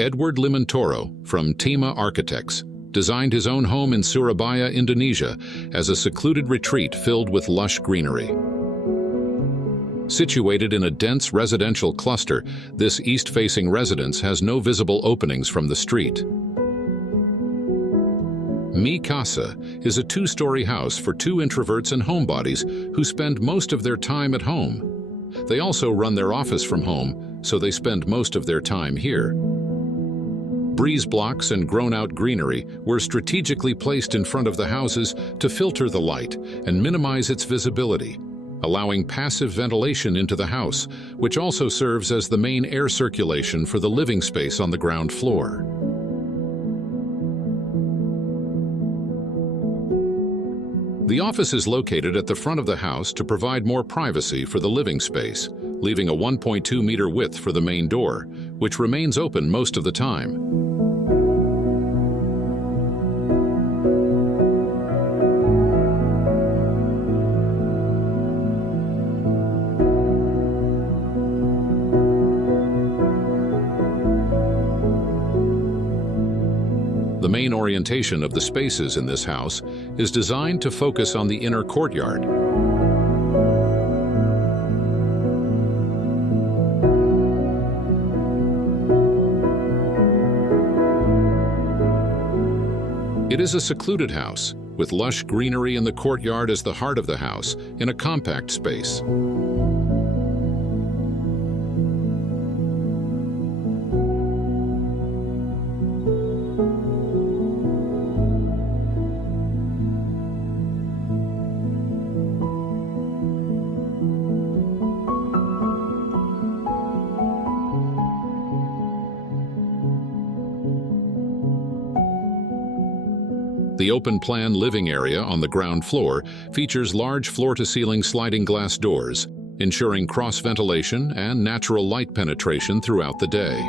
Edward Limantoro from TEMAarchitects designed his own home in Surabaya, Indonesia, as a secluded retreat filled with lush greenery. Situated in a dense residential cluster, this east-facing residence has no visible openings from the street. MEcasa is a two-story house for two introverts and homebodies who spend most of their time at home. They also run their office from home, so they spend most of their time here. Breeze blocks and grown-out greenery were strategically placed in front of the houses to filter the light and minimize its visibility, allowing passive ventilation into the house, which also serves as the main air circulation for the living space on the ground floor. The office is located at the front of the house to provide more privacy for the living space, leaving a 1.2-meter width for the main door, which remains open most of the time. The main orientation of the spaces in this house is designed to focus on the inner courtyard. It is a secluded house, with lush greenery in the courtyard as the heart of the house, in a compact space. The open-plan living area on the ground floor features large floor-to-ceiling sliding glass doors, ensuring cross-ventilation and natural light penetration throughout the day.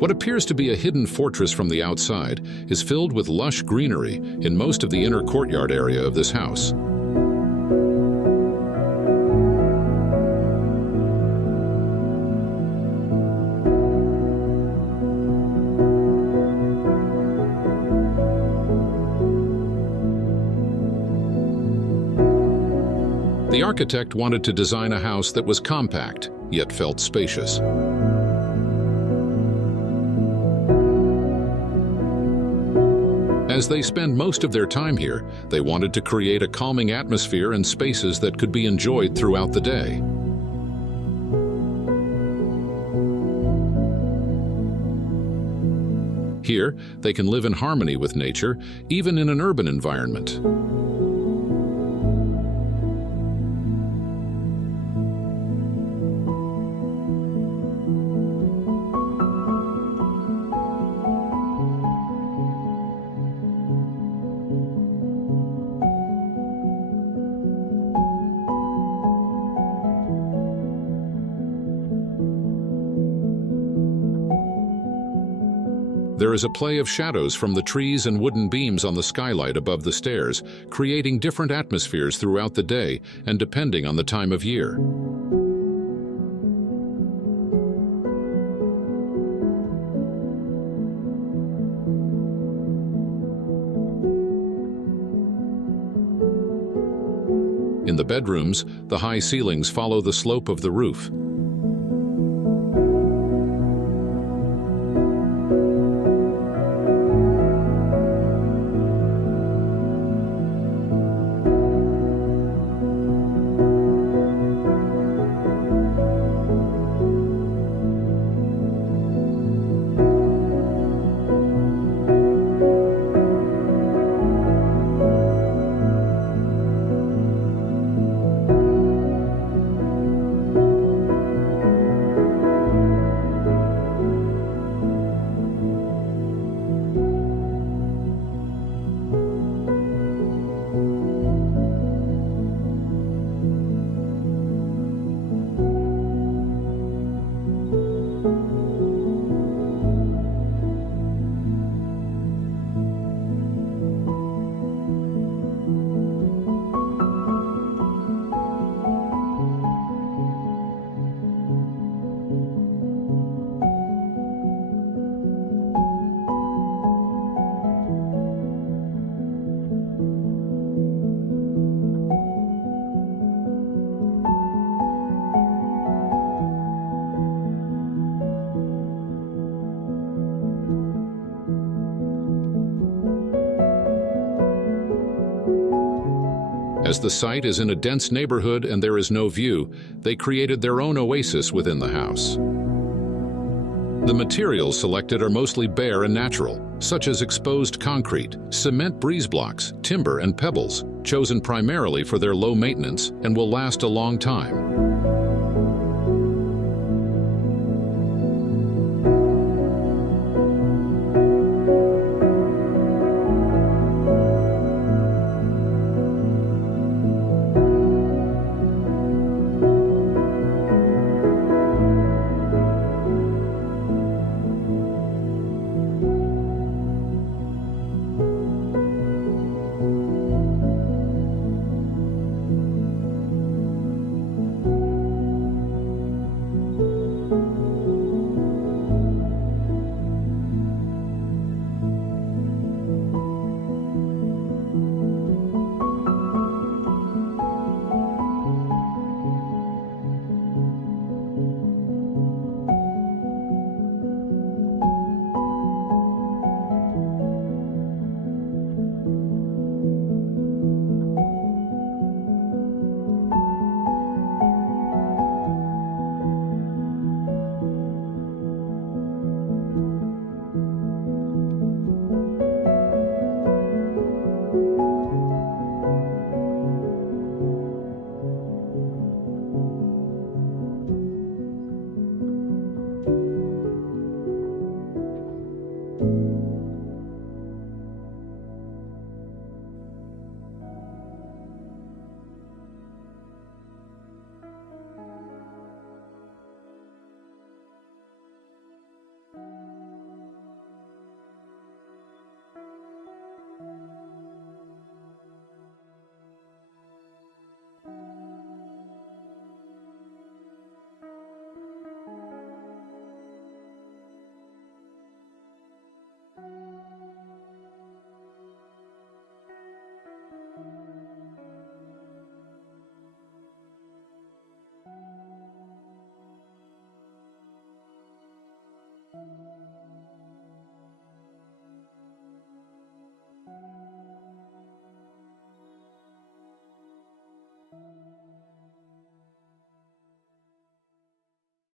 What appears to be a hidden fortress from the outside is filled with lush greenery in most of the inner courtyard area of this house. The architect wanted to design a house that was compact, yet felt spacious. As they spend most of their time here, they wanted to create a calming atmosphere and spaces that could be enjoyed throughout the day. Here, they can live in harmony with nature, even in an urban environment. There is a play of shadows from the trees and wooden beams on the skylight above the stairs, creating different atmospheres throughout the day and depending on the time of year. In the bedrooms, the high ceilings follow the slope of the roof. As the site is in a dense neighborhood and there is no view, they created their own oasis within the house. The materials selected are mostly bare and natural, such as exposed concrete, cement breeze blocks, timber, and pebbles, chosen primarily for their low maintenance and will last a long time.